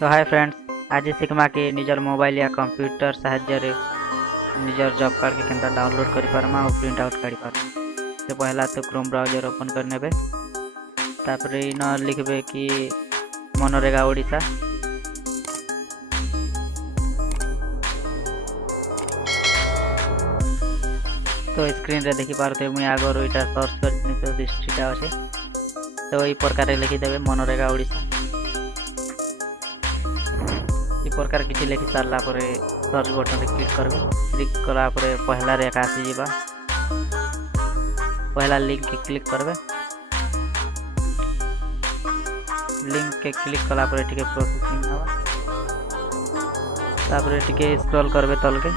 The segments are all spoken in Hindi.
तो हाय फ्रेंड्स, आज शिखमा कि निजर मोबाइल या कंप्यूटर साहाय्य निजर जॉब कार्ड के केनता डाउनलोड कर पारमा और प्रिंट आउट कर पारमा। तो पहला तो क्रोम ब्राउजर ओपन करने तापरे इन लिखबे कि मनरेगा ओडिशा। तो स्क्रीन रे देखि पारते मुई आगर इटा सर्च करनी तो दिस्ट्रिक्ट अच्छे तो यही प्रकार लिखिदेवे मनरेगा ओडिशा। ये प्रकार किसी लिखि सारा सर्च बटन क्लिक करबे। क्लिक कला पहला रेखा आसी जीवा, पहला लिंक के क्लिक करबे। लिंक के क्लिक कला टिके प्रोसेसिंग हवा, तापरे टिके स्क्रॉल करबे तल के।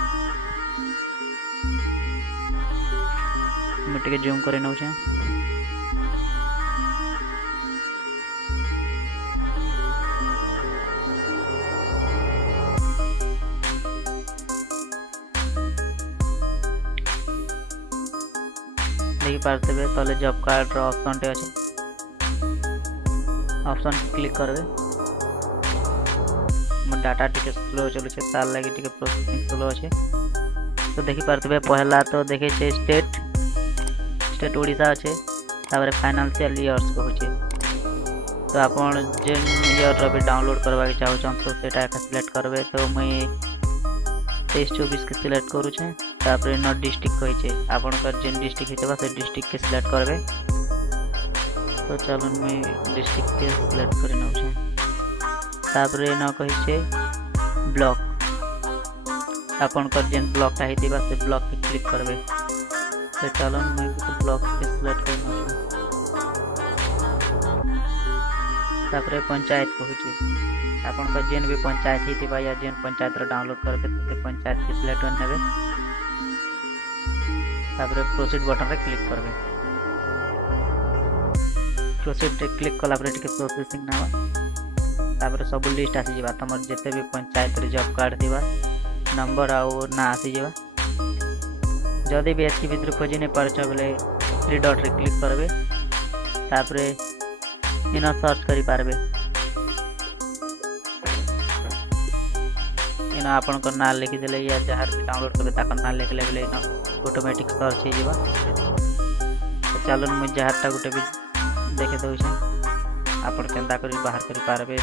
मुझे जूम करे नौ देखी पारते तले जॉब कार्ड ऑप्शन टे अच्छे, ऑप्शन क्लिक करबे। मो डाटा टिके स्लो चलुचे तार लगी टिके प्रोसेसिंग स्लो अच्छे। तो देखी पारते पहला तो देखे स्टेट ओडिशा अच्छे, तापर फाइनेंशियल इयर्स कहूचे। तो आपन जेन ईयर भी डाउनलोड करवा के चाहूछन तो सेटा सिलेक्ट करबे। तो मुई 23-24 के सिलेक्ट करूछे। तापर न डिस्ट्रिक्ट कहिचे आपन कर जेन डिस्ट्रिक्ट हेतबा से डिस्ट्रिक्ट के सिलेक्ट करबे। तो चलो मुई डिस्ट्रिक्ट के सिलेक्ट करे नउछे। तापर न कहिचे ब्लॉक, आपन कर जेन ब्लॉक ता हेतिबा से ब्लॉक के क्लिक करबे। तो चलो मुई ब्लॉक के सिलेक्ट करे नउछे। तापर पंचायत कहूचे आपन का जेन भी पंचायत हेतिबा या जेन पंचायत रो डाउनलोड करबे तो पंचायत के सिलेक्ट कर नेबे। तापर प्रोसीड बटन रे क्लिक करबे। प्रोसीड रे क्लिक कला पर टिके प्रोसेसिंग नावा, तापर सब लिस्ट आसी जिबा। तमर जते भी पंचायत रे जॉब कार्ड दिबा नंबर आउ ना आसी जिबा। जदि भी एतकी भितर खोजी नै पारछ बोले 3 डॉट रे क्लिक करबे। तापर इना सर्च करि पारबे। इना आपन को नाम लिखि देले या जहार भी डाउनलोड करबे ताकर नाम लिख लेबे इना ऑटोमेटिक सर्च हो जिबा। तो चलो मु जहारटा गुटे भी देखे दउ छै आपन केंदा करी बाहर करि पारबे।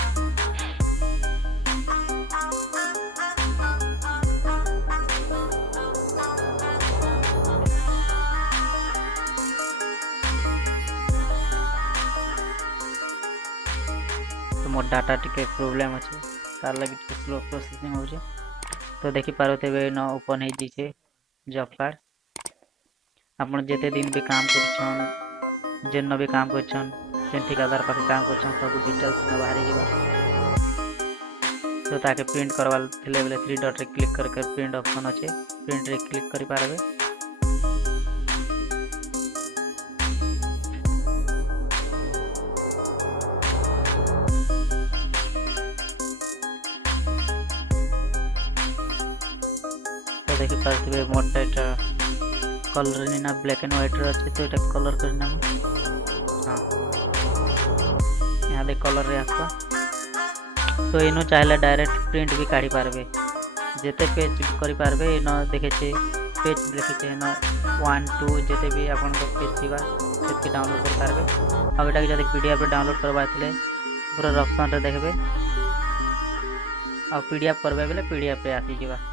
तो मोर डाटा टिके प्रॉब्लम अछि तार लगी टिके स्लो प्रोसेसिंग हो छै। तो देखि पारते वे न ओपन हे दिछे जॉब कार्ड। आपन जेते दिन भी काम करछन जेन भी काम करछन जेन ठेकेदार पाखे काम करछन सब डिटेल्स न बाहरी जिबा। तो ताके प्रिंट करवा थिले बेले 3 डॉट रे क्लिक करके प्रिंट ऑप्शन अच्छे, प्रिंट रे क्लिक करि पारबे। तो देखि पारते मोटा एटा कलर ना ब्लैक एंड व्हाइट अच्छे। तो ये कलर करना हाँ यहाँ देख कलर रे आसवा। तो इनो चाहला डायरेक्ट प्रिंट भी काढ़ी पारबे। जेते पेज करि पारबे इन देखे छे पेज लिखि छे न 1 2 जेते भी आपन को पेज दिबा सेके डाउनलोड कर पारबे। अब एटा के जदि पीडीएफ रे डाउनलोड करबा थिले पूरा ऑप्शन रे देखबे। अब पीडीएफ करबे बेले पीडीएफ रे आसी जिबा।